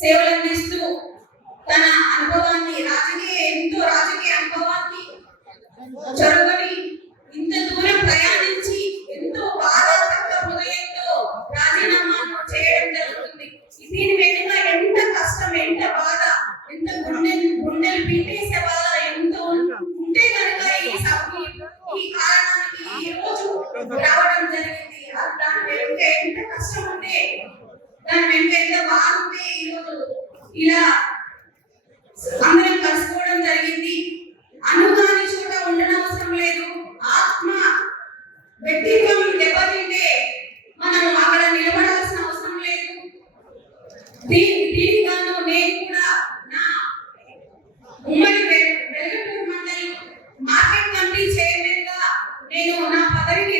సేవలు అందిస్తూ తన అనుభవాన్ని రాజకీయ అనుభవాన్ని చొరవని ఇంత దూరం ప్రయాణించి ఎంతో బాధాకర హృదయంతో రాజీనామాను చేయడం జరుగుతుంది. దీని వెనుక ఎంత కష్టం, ఎంత బాధ, ఎంత గుండెలు పిండేసే బాధ ఎంతో ఉంటే కనుక ఈ కారణానికి ఈ రోజు రావడం జరిగింది. దాని వెనుక ఎంత కష్టం ఉంటే, దాని వెనుక ఎంత బాధ ఉంటే ఈ రోజు ఇలా అందరం కలుసుకోవడం జరిగింది. అనుగాని చోట ఉండనవసరం లేదు. ఆత్మ వ్యక్తిత్వం దెబ్బతింటే మనం అక్కడ నిలబడాల్సిన అవసరం లేదు. దీనిగాను నేను కూడా నా ఉమ్మడి వెలుగుటూరు మండలి మార్కెట్ కమిటీ చైర్మన్ గా నేను నా పదవిని